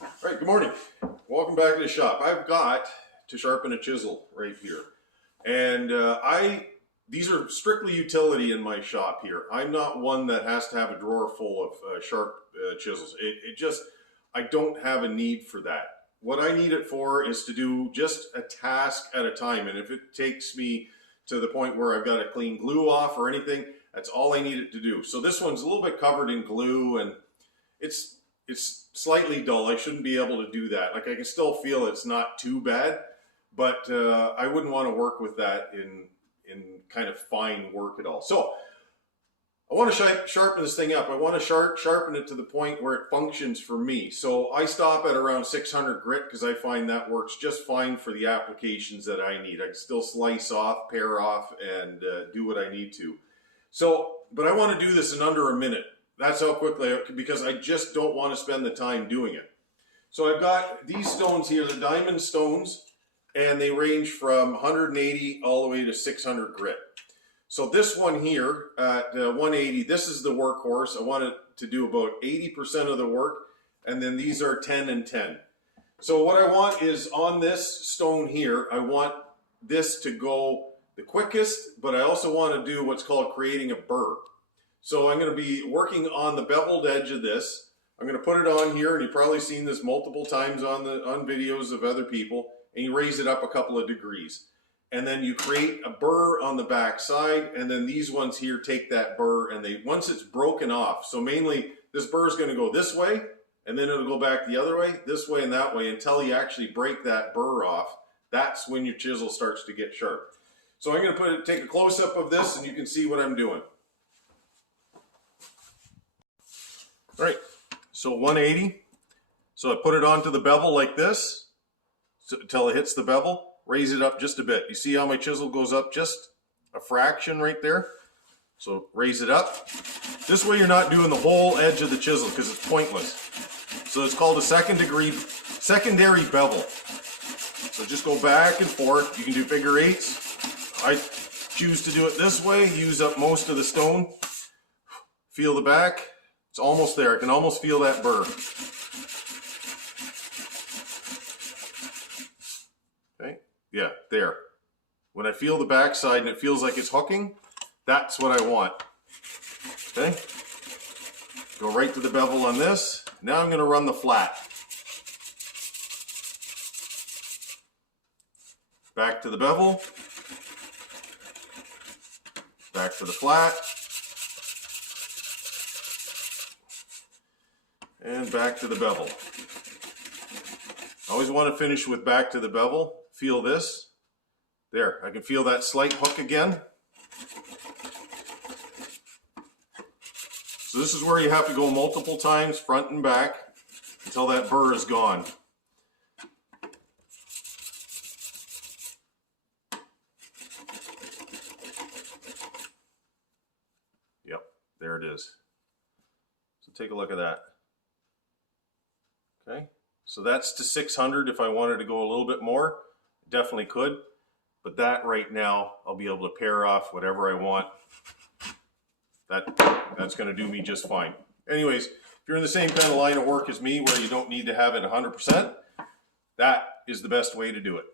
All right, good morning. Welcome back to the shop. I've got to sharpen a chisel right here. And these are strictly utility in my shop here. I'm not one that has to have a drawer full of sharp chisels. I don't have a need for that. What I need it for is to do just a task at a time. And if it takes me to the point where I've got to clean glue off or anything, that's all I need it to do. So this one's a little bit covered in glue and it's slightly dull. I shouldn't be able to do that. Like I can still feel it's not too bad, but I wouldn't want to work with that in kind of fine work at all. So I want to sharpen this thing up. I want to sharpen it to the point where it functions for me. So I stop at around 600 grit because I find that works just fine for the applications that I need. I can still slice off, pare off, and do what I need to. So, but I want to do this in under a minute. That's how quickly, because I just don't want to spend the time doing it. So I've got these stones here, the diamond stones, and they range from 180 all the way to 600 grit. So this one here at 180, this is the workhorse. I want it to do about 80% of the work, and then these are 10 and 10. So what I want is on this stone here, I want this to go the quickest, but I also want to do what's called creating a burr. So I'm going to be working on the beveled edge of this. I'm going to put it on here, and you've probably seen this multiple times on videos of other people, and you raise it up a couple of degrees. And then you create a burr on the back side, and then these ones here take that burr, and once it's broken off, so mainly this burr is going to go this way, and then it'll go back the other way, this way and that way, until you actually break that burr off. That's when your chisel starts to get sharp. So I'm going to take a close-up of this, and you can see what I'm doing. All right, so 180. So I put it onto the bevel like this until it hits the bevel. Raise it up just a bit. You see how my chisel goes up just a fraction right there? So raise it up. This way you're not doing the whole edge of the chisel because it's pointless. So it's called a secondary bevel. So just go back and forth. You can do figure eights. I choose to do it this way. Use up most of the stone. Feel the back. It's almost there. I can almost feel that burr. Okay, yeah, there. When I feel the back side and it feels like it's hooking, that's what I want. Okay, go right to the bevel on this. Now I'm going to run the flat. Back to the bevel. Back to the flat. And back to the bevel. I always want to finish with back to the bevel. Feel this. There, I can feel that slight hook again. So this is where you have to go multiple times, front and back, until that burr is gone. Yep, there it is. So take a look at that. Okay, so that's to 600. If I wanted to go a little bit more, definitely could. But that right now, I'll be able to pare off whatever I want. That's going to do me just fine. Anyways, if you're in the same kind of line of work as me where you don't need to have it 100%, that is the best way to do it.